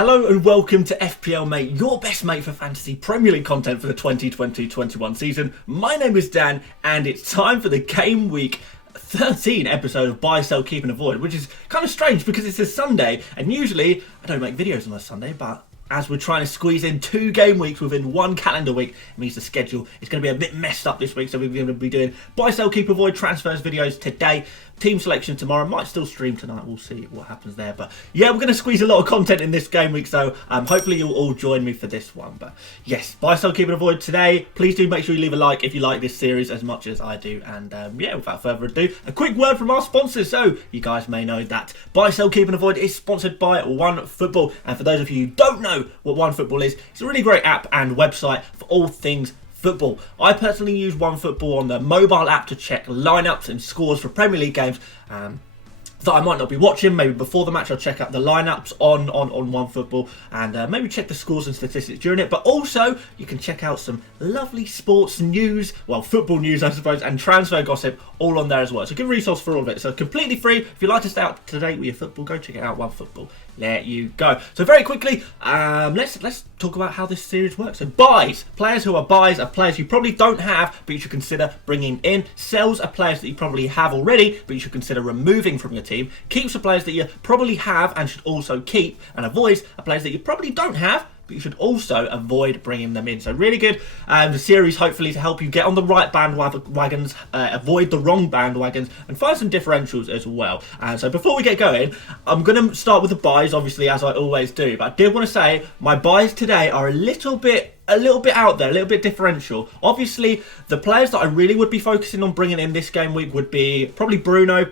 Hello and welcome to FPL Mate, your best mate for fantasy Premier League content for the 2020-21 season. My name is Dan and it's time for the Game Week 13 episode of Buy, Sell, Keep and Avoid, which is kind of strange because it's a Sunday and usually I don't make videos on a Sunday, but as we're trying to squeeze in 2 game weeks within 1 calendar week, it means the schedule is going to be a bit messed up this week. So we're going to be doing Buy, Sell, Keep, Avoid transfers videos today. Team selection tomorrow. Might still stream tonight. We'll see what happens there. But yeah, we're going to squeeze a lot of content in this game week. So hopefully you'll all join me for this one. But yes, Buy, Sell, Keep and Avoid today. Please do make sure you leave a like if you like this series as much as I do. And yeah, without further ado, a quick word from our sponsors. So you guys may know that Buy, Sell, Keep and Avoid is sponsored by OneFootball. And for those of you who don't know what OneFootball is, it's a really great app and website for all things football. I personally use OneFootball on the mobile app to check lineups and scores for Premier League games that I might not be watching. Maybe before the match I'll check out the lineups on OneFootball and maybe check the scores and statistics during it. But also you can check out some lovely sports news, well, football news I suppose, and transfer gossip all on there as well. So good resource for all of it. So completely free. If you'd like to stay up to date with your football, go check it out, OneFootball. There you go. So very quickly, let's talk about how this series works. So buys, players who are buys are players you probably don't have but you should consider bringing in. Sells are players that you probably have already but you should consider removing from your team. Keeps are players that you probably have and should also keep. And avoids are players that you probably don't have but you should also avoid bringing them in. So really good the series hopefully to help you get on the right bandwagons, avoid the wrong bandwagons and find some differentials as well. So before we get going, I'm going to start with the buys obviously as I always do, but I did want to say my buys today are a little bit out there, a little bit differential. Obviously the players that I really would be focusing on bringing in this game week would be probably Bruno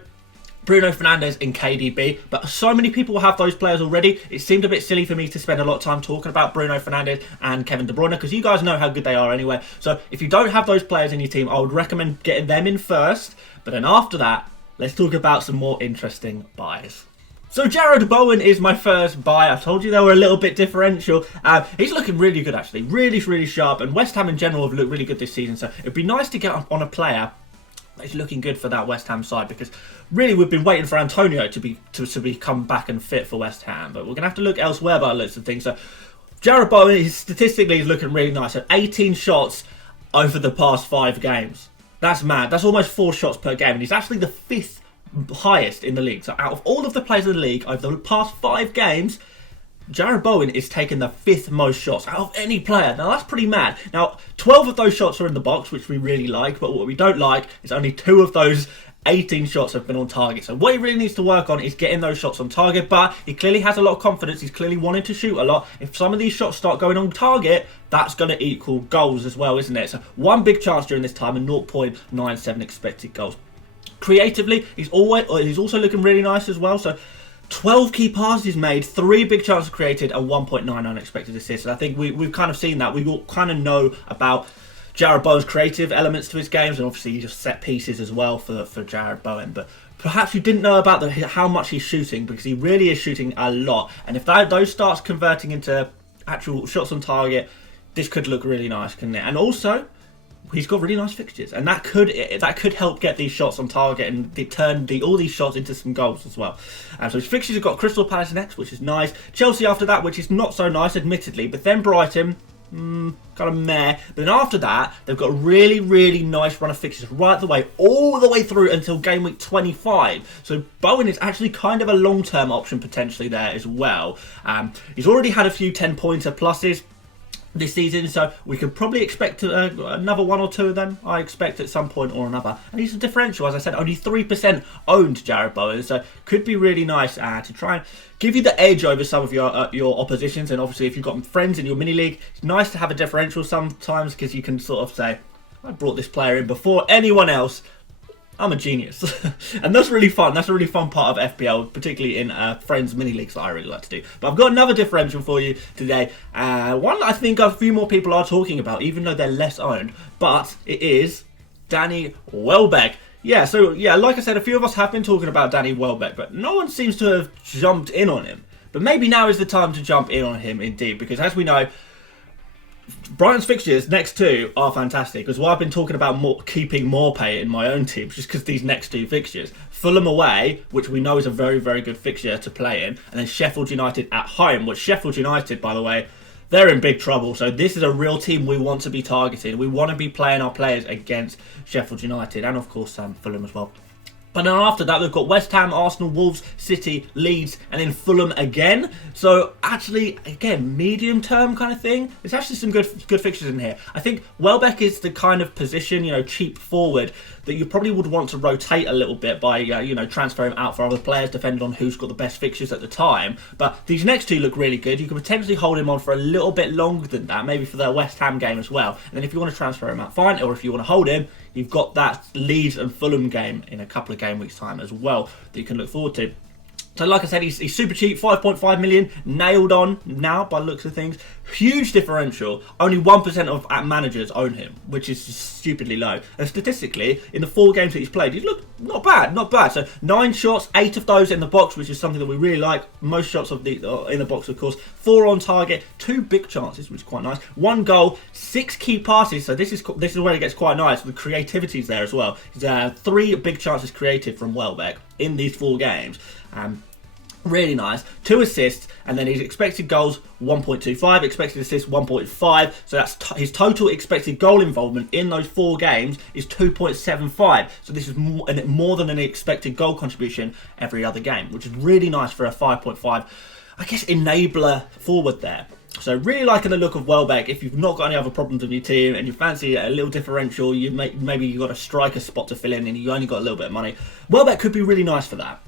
Fernandes and KDB, but so many people have those players already. It seemed a bit silly for me to spend a lot of time talking about Bruno Fernandes and Kevin De Bruyne because you guys know how good they are anyway. So if you don't have those players in your team, I would recommend getting them in first. But then after that, let's talk about some more interesting buys. So Jared Bowen is my first buy. I told you they were a little bit differential. He's looking really good actually, really sharp, and West Ham in general have looked really good this season. So it'd be nice to get on a player it's looking good for that West Ham side because really we've been waiting for Antonio to become back and fit for West Ham, but we're gonna have to look elsewhere by lots of things. So Jared Bowen statistically is looking really nice. So 18 shots over the past 5 games. That's mad. That's almost 4 shots per game, and he's actually the 5th highest in the league. So out of all of the players in the league over the past 5 games, Jared Bowen is taking the 5th most shots out of any player. Now that's pretty mad. Now 12 of those shots are in the box, which we really like, but what we don't like is only 2 of those 18 shots have been on target. So what he really needs to work on is getting those shots on target, but he clearly has a lot of confidence. He's clearly wanting to shoot a lot. If some of these shots start going on target, that's going to equal goals as well, isn't it? So 1 big chance during this time and 0.97 expected goals. Creatively, he's also looking really nice as well. So 12 key passes made, 3 big chances created, and 1.99 expected assists. And I think we've kind of seen that. We all kind of know about Jared Bowen's creative elements to his games, and obviously he just set pieces as well for Jared Bowen. But perhaps you didn't know about how much he's shooting, because he really is shooting a lot. And if those starts converting into actual shots on target, this could look really nice, couldn't it? And also, he's got really nice fixtures, and that could help get these shots on target and turn all these shots into some goals as well. So his fixtures have got Crystal Palace next, which is nice. Chelsea after that, which is not so nice, admittedly. But then Brighton, kind of meh. But then after that, they've got a really nice run of fixtures right all the way through until game week 25. So Bowen is actually kind of a long-term option potentially there as well. He's already had a few 10-pointer pluses this season, so we could probably expect another 1 or 2 of them, I expect, at some point or another. And he's a differential, as I said, only 3% owned Jared Bowen, so could be really nice to try and give you the edge over some of your oppositions. And obviously if you've got friends in your mini league, it's nice to have a differential sometimes because you can sort of say, I brought this player in before anyone else, I'm a genius. And that's really fun. That's a really fun part of FPL, particularly in friends mini leagues that I really like to do. But I've got another differential for you today. One I think a few more people are talking about, even though they're less owned. But it is Danny Welbeck. Yeah, so yeah, like I said, a few of us have been talking about Danny Welbeck, but no one seems to have jumped in on him. But maybe now is the time to jump in on him indeed, because as we know, Brighton's fixtures next two are fantastic, because why I've been talking about keeping more pay in my own teams, just because these next two fixtures. Fulham away, which we know is a very, very good fixture to play in, and then Sheffield United at home, which Sheffield United, by the way, they're in big trouble. So this is a real team we want to be targeting. We want to be playing our players against Sheffield United, and of course Fulham as well. But then after that, we've got West Ham, Arsenal, Wolves, City, Leeds, and then Fulham again. So actually, again, medium term kind of thing. There's actually some good fixtures in here. I think Welbeck is the kind of position, cheap forward that you probably would want to rotate a little bit by, transfer him out for other players, depending on who's got the best fixtures at the time. But these next two look really good. You can potentially hold him on for a little bit longer than that, maybe for the West Ham game as well. And then if you want to transfer him out, fine. Or if you want to hold him, you've got that Leeds and Fulham game in a couple of game weeks' time as well that you can look forward to. So like I said, he's super cheap, 5.5 million, nailed on now by the looks of things. Huge differential. Only 1% of managers own him, which is stupidly low. And statistically, in the 4 games that he's played, he's looked not bad. So 9 shots, 8 of those in the box, which is something that we really like. Most shots in the box, of course. 4 on target, 2 big chances, which is quite nice. 1 goal, 6 key passes. So this is where it gets quite nice. The creativity's there as well. 3 big chances created from Welbeck in these 4 games. Really nice. 2 assists, and then his expected goals 1.25, expected assists 1.5. So that's his total expected goal involvement in those 4 games is 2.75. So this is more than an expected goal contribution every other game, which is really nice for a 5.5, I guess, enabler forward there. So really liking the look of Welbeck. If you've not got any other problems in your team and you fancy a little differential, maybe you've got a striker spot to fill in and you only got a little bit of money, Welbeck could be really nice for that.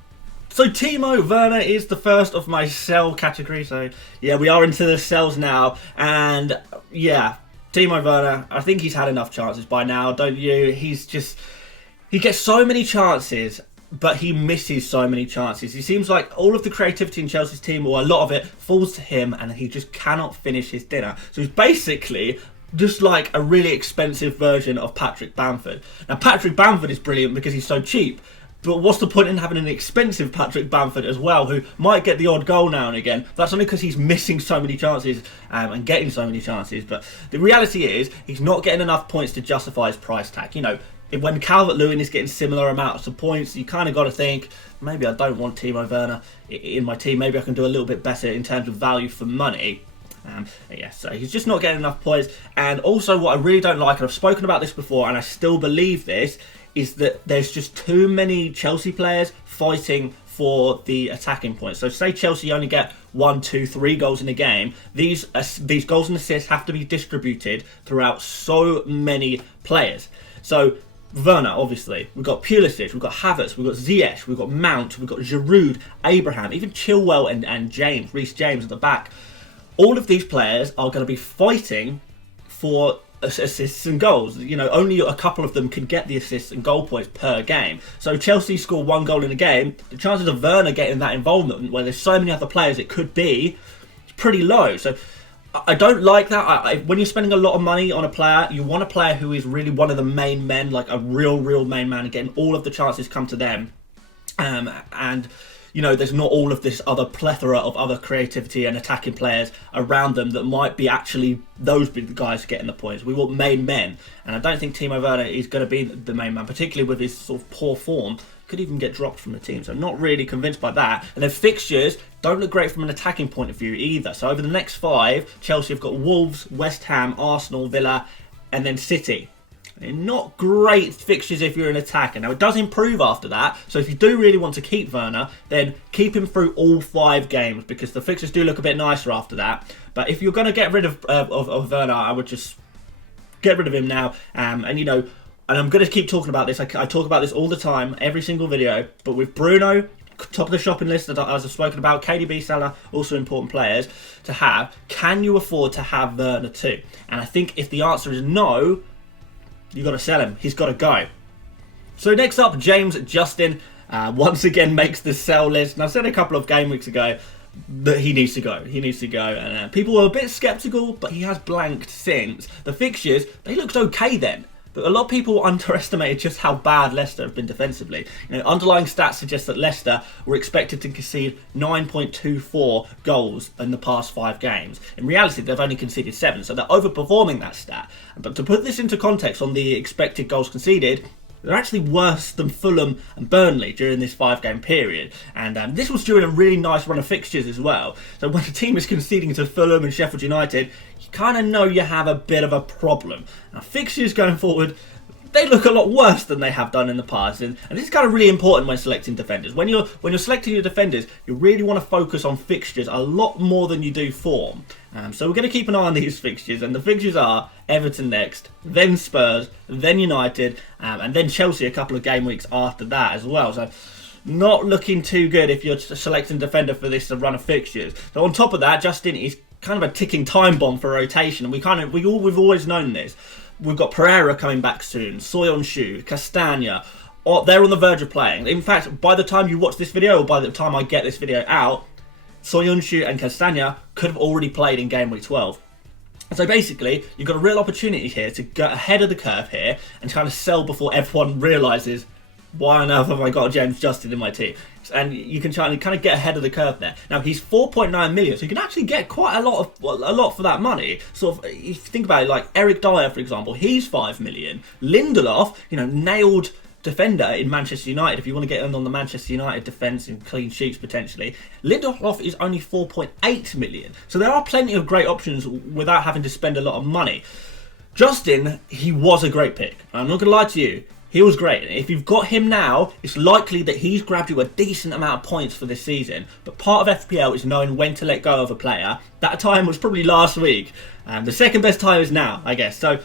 So Timo Werner is the first of my sell category. So yeah, we are into the sells now. And yeah, Timo Werner, I think he's had enough chances by now, don't you? He gets so many chances, but he misses so many chances. He seems like all of the creativity in Chelsea's team, or a lot of it, falls to him, and he just cannot finish his dinner. So he's basically just like a really expensive version of Patrick Bamford. Now Patrick Bamford is brilliant because he's so cheap. But what's the point in having an expensive Patrick Bamford as well, who might get the odd goal now and again? That's only because he's missing so many chances and getting so many chances. But the reality is, he's not getting enough points to justify his price tag. When CalvertLewin is getting similar amounts of points, you kind of got to think, maybe I don't want Timo Werner in my team. Maybe I can do a little bit better in terms of value for money. So he's just not getting enough points. And also what I really don't like, and I've spoken about this before, and I still believe this, is that there's just too many Chelsea players fighting for the attacking points. So say Chelsea only get 1, 2, 3 goals in a game. These goals and assists have to be distributed throughout so many players. So Werner, obviously. We've got Pulisic, we've got Havertz, we've got Ziyech, we've got Mount, we've got Giroud, Abraham, even Chilwell and Reece James at the back. All of these players are going to be fighting for assists and goals. Only a couple of them can get the assists and goal points per game. So Chelsea score 1 goal in a game. The chances of Werner getting that involvement, where there's so many other players it could be, is pretty low. So I don't like that. When you're spending a lot of money on a player, you want a player who is really one of the main men, like a real main man, and getting all of the chances come to them. There's not all of this other plethora of other creativity and attacking players around them that might be actually those big guys getting the points. We want main men, and I don't think Timo Werner is going to be the main man, particularly with his sort of poor form. Could even get dropped from the team, so I'm not really convinced by that. And then fixtures don't look great from an attacking point of view either. So over the next 5, Chelsea have got Wolves, West Ham, Arsenal, Villa, and then City. Not great fixtures if you're an attacker. Now, it does improve after that, so if you do really want to keep Werner, then keep him through all 5 games, because the fixtures do look a bit nicer after that. But if you're going to get rid of Werner, I would just get rid of him now. And I'm going to keep talking about this. I talk about this all the time, every single video. But with Bruno, top of the shopping list, as I've spoken about, KDB, Salah, also important players to have. Can you afford to have Werner too? And I think if the answer is no, you've got to sell him. He's got to go. So next up, James Justin once again makes the sell list. And I said a couple of game weeks ago that he needs to go. He needs to go. And people were a bit sceptical, but he has blanked since. The fixtures, they looked okay then. But a lot of people underestimated just how bad Leicester have been defensively. Underlying stats suggest that Leicester were expected to concede 9.24 goals in the past 5 games. In reality, they've only conceded 7, so they're overperforming that stat. But to put this into context on the expected goals conceded, they're actually worse than Fulham and Burnley during this 5-game period. And this was during a really nice run of fixtures as well. So when a team is conceding to Fulham and Sheffield United, you kind of know you have a bit of a problem. Now, fixtures going forward, they look a lot worse than they have done in the past, and this is kind of really important when selecting defenders. When you're selecting your defenders, you really want to focus on fixtures a lot more than you do form. So we're going to keep an eye on these fixtures, and the fixtures are Everton next, then Spurs, then United, and then Chelsea a couple of game weeks after that as well. So not looking too good if you're selecting a defender for this run of fixtures. So on top of that, Justin is kind of a ticking time bomb for rotation, and we've always known this. We've got Pereira coming back soon, Soyuncu, Castagna. They're on the verge of playing. In fact, by the time you watch this video, or by the time I get this video out, Soyuncu and Castagna could have already played in game week 12. So basically, you've got a real opportunity here to get ahead of the curve here and kind of sell before everyone realises, why on earth have I got James Justin in my team? And you can try and kind of get ahead of the curve there. Now, he's 4.9 million, so you can actually get quite a lot for that money. Sort of, if you think about it, like Eric Dyer, for example, he's 5 million. Lindelof, nailed defender in Manchester United. If you want to get in on the Manchester United defence and clean sheets potentially, Lindelof is only 4.8 million. So there are plenty of great options without having to spend a lot of money. Justin, he was a great pick. I'm not going to lie to you. He was great. If you've got him now, it's likely that he's grabbed you a decent amount of points for this season. But part of FPL is knowing when to let go of a player. That time was probably last week. The second best time is now, I guess. So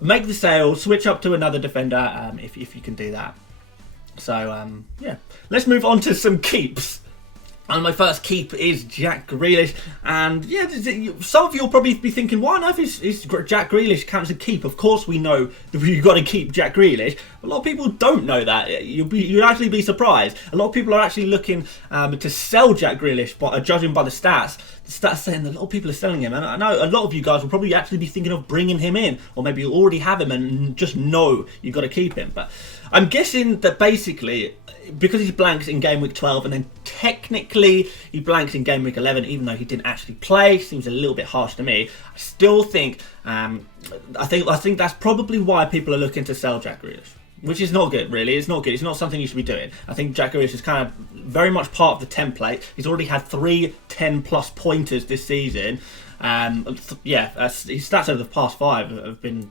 make the sale, switch up to another defender if you can do that. So, yeah. Let's move on to some keeps. And my first keep is Jack Grealish. And yeah, some of you will probably be thinking, why on earth is Jack Grealish counts a keep? Of course we know that you've got to keep Jack Grealish. A lot of people don't know that. You'd actually be surprised. A lot of people are actually looking to sell Jack Grealish, but judging by the stats. The stats saying that a lot of people are selling him. And I know a lot of you guys will probably actually be thinking of bringing him in. Or maybe you already have him and just know you've got to keep him. But I'm guessing that basically, because he blanks in game week 12 and then technically he blanks in game week 11, even though he didn't actually play, seems a little bit harsh to me. I still think I think that's probably why people are looking to sell Jack Grealish, which is not good, really. It's not good. It's not something you should be doing. I think Jack Grealish is kind of very much part of the template. He's already had 3 10+ pointers this season. His stats over the past 5 have been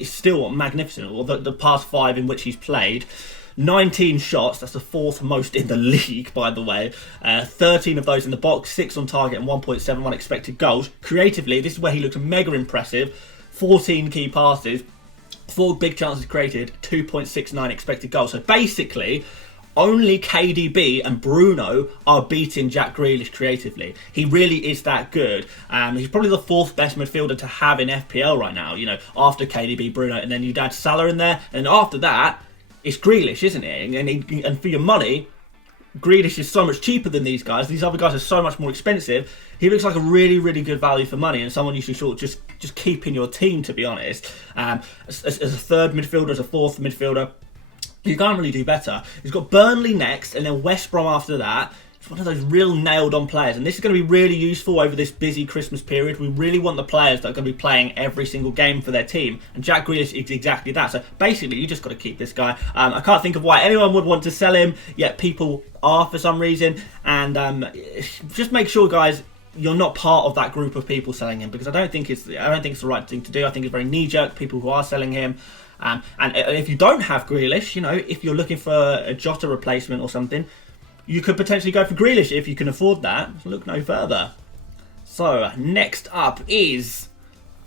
still magnificent. Or the past 5 in which he's played. 19 shots, that's the 4th most in the league, by the way. 13 of those in the box, 6 on target and 1.71 expected goals. Creatively, this is where he looks mega impressive. 14 key passes, 4 big chances created, 2.69 expected goals. So basically, only KDB and Bruno are beating Jack Grealish creatively. He really is that good. He's probably the 4th best midfielder to have in FPL right now, after KDB, Bruno, and then you'd add Salah in there, and after that, it's Grealish, isn't it? And for your money, Grealish is so much cheaper than these guys. These other guys are so much more expensive. He looks like a really, really good value for money and someone you should sort of just keep in your team, to be honest. As a 3rd midfielder, as a 4th midfielder, you can't really do better. He's got Burnley next and then West Brom after that. It's one of those real nailed-on players, and this is going to be really useful over this busy Christmas period. We really want the players that are going to be playing every single game for their team, and Jack Grealish is exactly that. So basically, you just got to keep this guy. I can't think of why anyone would want to sell him, yet people are for some reason. And just make sure, guys, you're not part of that group of people selling him, because I don't think it's the right thing to do. I think it's very knee-jerk, people who are selling him. And if you don't have Grealish, if you're looking for a Jota replacement or something, you could potentially go for Grealish if you can afford that. Look no further. So, next up is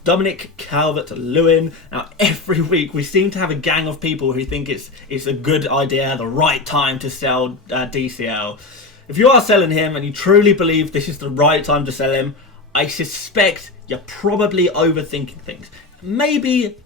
Dominic CalvertLewin. Now, every week we seem to have a gang of people who think it's a good idea, the right time to sell DCL. If you are selling him and you truly believe this is the right time to sell him, I suspect you're probably overthinking things. Maybe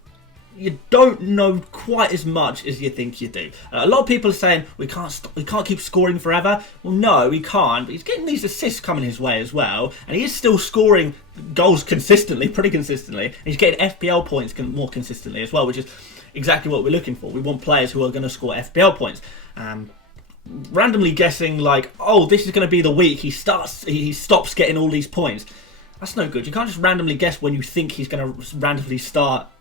you don't know quite as much as you think you do. A lot of people are saying we can't keep scoring forever. Well, no, he can't. But he's getting these assists coming his way as well, and he is still scoring goals consistently, pretty consistently. And he's getting FPL points more consistently as well, which is exactly what we're looking for. We want players who are going to score FPL points. Randomly guessing like, oh, this is going to be the week he stops getting all these points. That's no good. You can't just randomly guess when you think he's going to randomly stop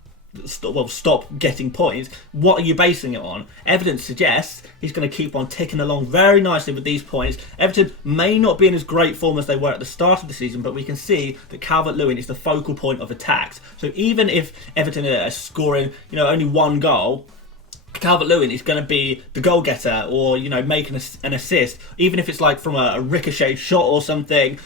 getting points. What are you basing it on? Evidence suggests he's going to keep on ticking along very nicely with these points. Everton may not be in as great form as they were at the start of the season, but we can see that Calvert-Lewin is the focal point of attacks. So even if Everton are scoring, only one goal, Calvert-Lewin is going to be the goal getter, or making an assist, even if it's like from a ricochet shot or something.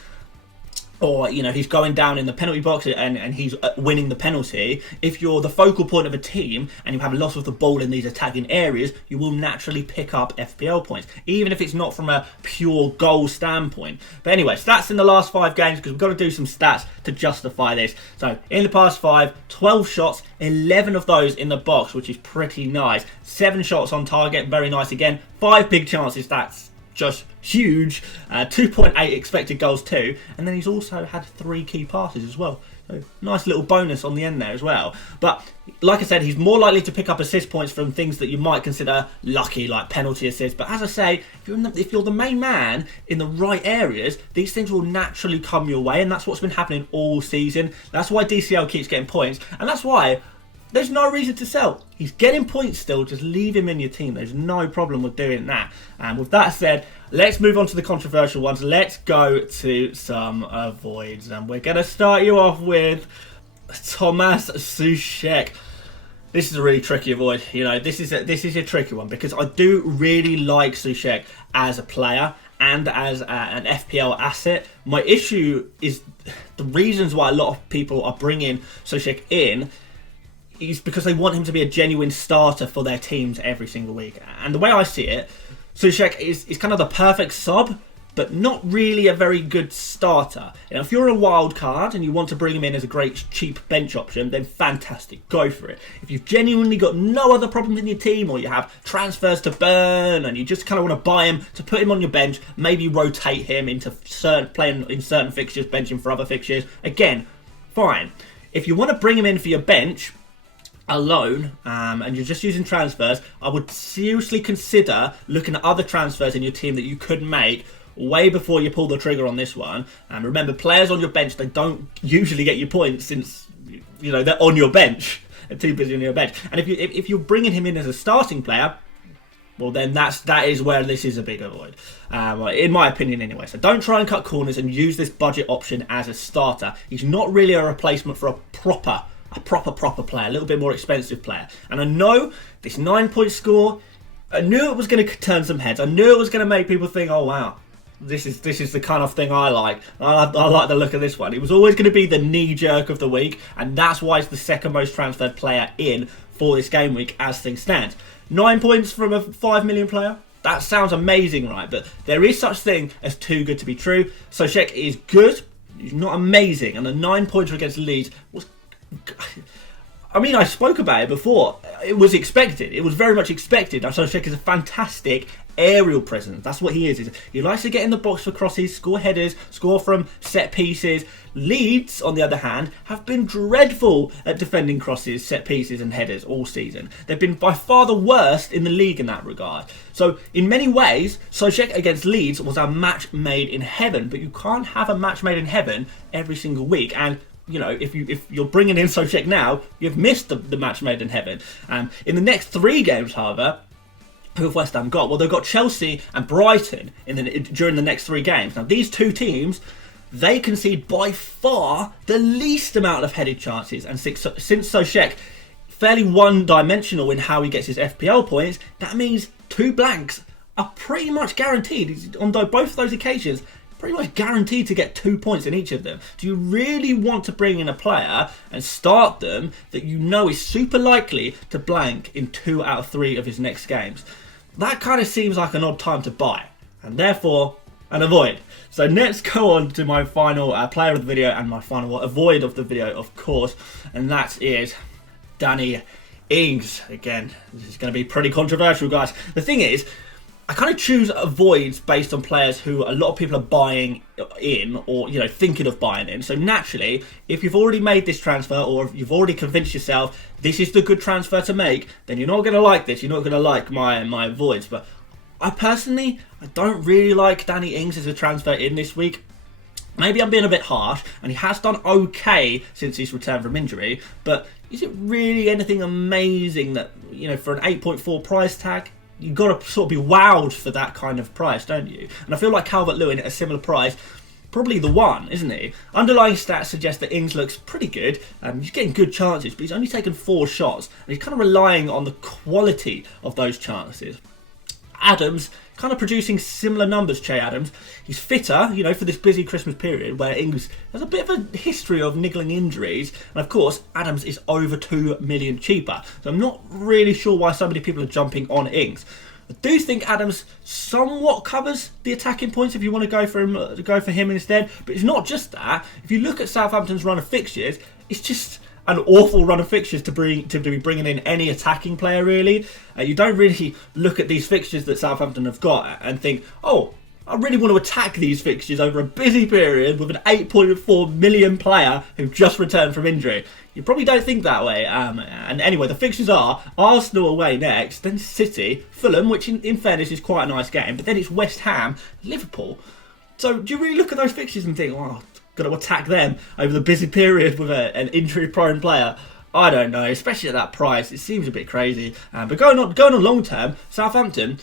Or, he's going down in the penalty box and he's winning the penalty. If you're the focal point of a team and you have a lot of the ball in these attacking areas, you will naturally pick up FPL points, even if it's not from a pure goal standpoint. But anyway, stats in the last 5 games, because we've got to do some stats to justify this. So, in the past 5, 12 shots, 11 of those in the box, which is pretty nice. 7 shots on target, very nice again. 5 big chances, that's just huge. 2.8 expected goals too, and then he's also had 3 key passes as well, so nice little bonus on the end there as well. But like I said, he's more likely to pick up assist points from things that you might consider lucky, like penalty assists. But as I say, if you're the main man in the right areas, these things will naturally come your way, and that's what's been happening all season. That's why DCL keeps getting points, and that's why there's no reason to sell. He's getting points still. Just leave him in your team. There's no problem with doing that. And with that said, let's move on to the controversial ones. Let's go to some avoids. And we're going to start you off with Thomas Tuchel. This is a really tricky avoid. This is a tricky one, because I do really like Tuchel as a player and as an FPL asset. My issue is the reasons why a lot of people are bringing Tuchel in is because they want him to be a genuine starter for their teams every single week. And the way I see it, Tuchel is kind of the perfect sub, but not really a very good starter. If you're a wild card and you want to bring him in as a great cheap bench option, then fantastic, go for it. If you've genuinely got no other problems in your team, or you have transfers to burn and you just kind of want to buy him to put him on your bench, maybe rotate him into playing in certain fixtures, benching for other fixtures, again, fine. If you want to bring him in for your bench alone, and you're just using transfers, I would seriously consider looking at other transfers in your team that you could make way before you pull the trigger on this one. And remember, players on your bench, they don't usually get you points, since they're on your bench. They're too busy on your bench. And if you're bringing him in as a starting player, well, then that is where this is a big avoid, in my opinion anyway. So don't try and cut corners and use this budget option as a starter. He's not really a replacement for a proper player, a little bit more expensive player. And I know this 9-point score, I knew it was going to turn some heads. I knew it was going to make people think, oh wow, this is the kind of thing I like. I like the look of this one. It was always going to be the knee jerk of the week, and that's why it's the second most transferred player in for this game week as things stand. 9 points from a 5 million player. That sounds amazing, right? But there is such thing as too good to be true. So Tuchel is good. He's not amazing, and the 9 points against Leeds was, I spoke about it before. It was expected. It was very much expected. Tuchel is a fantastic aerial presence. That's what he is. He likes to get in the box for crosses, score headers, score from set pieces. Leeds, on the other hand, have been dreadful at defending crosses, set pieces and headers all season. They've been by far the worst in the league in that regard. So in many ways, Tuchel against Leeds was a match made in heaven, but you can't have a match made in heaven every single week. And if you're bringing in Tuchel now, you've missed the match made in heaven. In the next 3 games, however, who have West Ham got? Well, they've got Chelsea and Brighton during the next 3 games. Now, these 2 teams, they concede by far the least amount of headed chances. And since Tuchel fairly one-dimensional in how he gets his FPL points, that means 2 blanks are pretty much guaranteed. On both of those occasions, pretty much guaranteed to get 2 points in each of them. Do you really want to bring in a player and start them that you know is super likely to blank in 2 out of 3 of his next games? That kind of seems like an odd time to buy, and therefore an avoid. So let's go on to my final player of the video and my final avoid of the video, of course, and that is Danny Ings. Again, this is going to be pretty controversial, guys. The thing is, I kind of choose avoids based on players who a lot of people are buying in, or thinking of buying in. So naturally, if you've already made this transfer, or if you've already convinced yourself this is the good transfer to make, then you're not going to like this. You're not going to like my avoids. But I don't really like Danny Ings as a transfer in this week. Maybe I'm being a bit harsh, and he has done okay since his return from injury, but is it really anything amazing that, for an 8.4 price tag? You've got to sort of be wowed for that kind of price, don't you? And I feel like Calvert-Lewin at a similar price, probably the one, isn't he? Underlying stats suggest that Ings looks pretty good. He's getting good chances, but he's only taken 4 shots, and he's kind of relying on the quality of those chances. Adams, kind of producing similar numbers, Che Adams. He's fitter, for this busy Christmas period where Ings has a bit of a history of niggling injuries. And of course, Adams is over 2 million cheaper. So I'm not really sure why so many people are jumping on Ings. I do think Adams somewhat covers the attacking points if you want to go for him instead. But it's not just that. If you look at Southampton's run of fixtures, it's just an awful run of fixtures to be bringing in any attacking player, really. You don't really look at these fixtures that Southampton have got and think, oh, I really want to attack these fixtures over a busy period with an 8.4 million player who just returned from injury. You probably don't think that way. And anyway, the fixtures are Arsenal away next, then City, Fulham, which in fairness is quite a nice game, but then it's West Ham, Liverpool. So do you really look at those fixtures and think, oh, got to attack them over the busy period with an injury-prone player? I don't know, especially at that price. It seems a bit crazy. But going on long term, Southampton,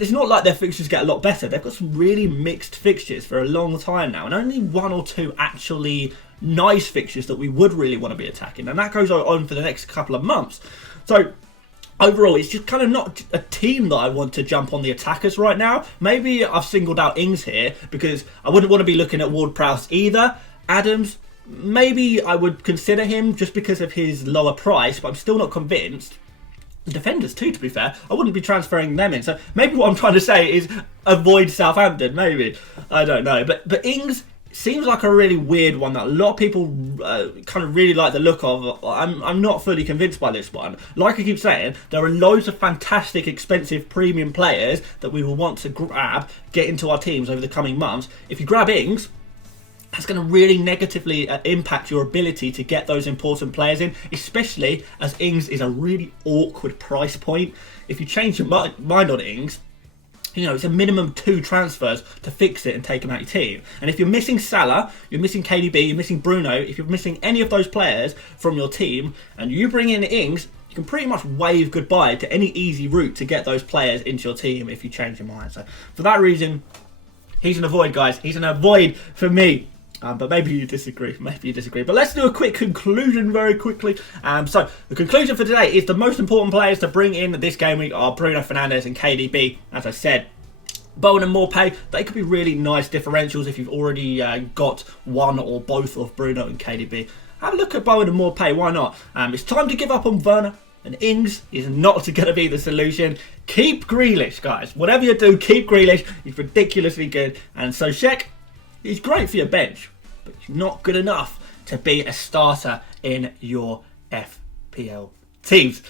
it's not like their fixtures get a lot better. They've got some really mixed fixtures for a long time now, and only 1 or 2 actually nice fixtures that we would really want to be attacking, and that goes on for the next couple of months. So overall, it's just kind of not a team that I want to jump on the attackers right now. Maybe I've singled out Ings here because I wouldn't want to be looking at Ward-Prowse either. Adams, maybe I would consider him just because of his lower price, but I'm still not convinced. Defenders too, to be fair. I wouldn't be transferring them in. So maybe what I'm trying to say is avoid Southampton, maybe. I don't know. But Ings seems like a really weird one that a lot of people kind of really like the look of. I'm not fully convinced by this one. Like I keep saying, there are loads of fantastic, expensive premium players that we will want to get into our teams over the coming months. If you grab Ings, that's going to really negatively impact your ability to get those important players in, especially as Ings is a really awkward price point. If you change your mind on Ings, it's a minimum 2 transfers to fix it and take him out of your team. And if you're missing Salah, you're missing KDB, you're missing Bruno, if you're missing any of those players from your team and you bring in Ings, you can pretty much wave goodbye to any easy route to get those players into your team if you change your mind. So for that reason, he's an avoid, guys. He's an avoid for me. But maybe you disagree. But let's do a quick conclusion very quickly. So the conclusion for today is the most important players to bring in this game week are Bruno Fernandes and KDB. As I said, Bowen and Morpay, they could be really nice differentials if you've already got one or both of Bruno and KDB. Have a look at Bowen and Morpay, why not? It's time to give up on Werner, and Ings is not going to be the solution. Keep Grealish, guys. Whatever you do, keep Grealish. He's ridiculously good. And so Sheck, he's great for your bench, but he's not good enough to be a starter in your FPL teams.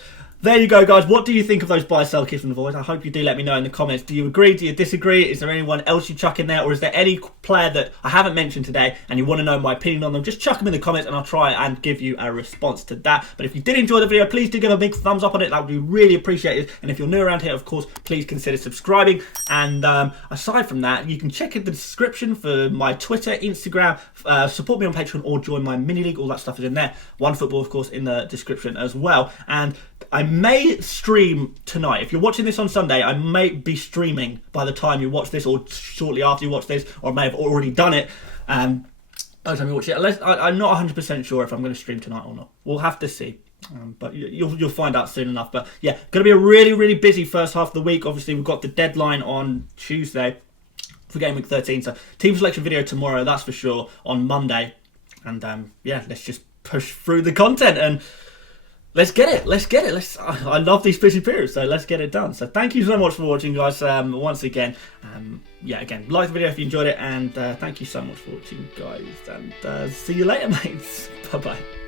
There you go, guys. What do you think of those buy, sell, keep and avoid? I hope you do let me know in the comments. Do you agree? Do you disagree? Is there anyone else you chuck in there? Or is there any player that I haven't mentioned today and you want to know my opinion on them? Just chuck them in the comments and I'll try and give you a response to that. But if you did enjoy the video, please do give a big thumbs up on it. That would be really appreciated. And if you're new around here, of course, please consider subscribing. And aside from that, you can check in the description for my Twitter, Instagram, support me on Patreon or join my mini league. All that stuff is in there. OneFootball, of course, in the description as well. And I may stream tonight. If you're watching this on Sunday, I may be streaming by the time you watch this or shortly after you watch this, or I may have already done it by the time you watch it. I'm not 100% sure if I'm going to stream tonight or not. We'll have to see. But you'll find out soon enough. But yeah, going to be a really, really busy first half of the week. Obviously, we've got the deadline on Tuesday for Gameweek 13. So team selection video tomorrow, that's for sure, on Monday. And yeah, let's just push through the content and let's get it. I love these busy periods, so let's get it done. So thank you so much for watching, guys. Once again, again, like the video if you enjoyed it, and thank you so much for watching, guys. And see you later, mates. Bye bye.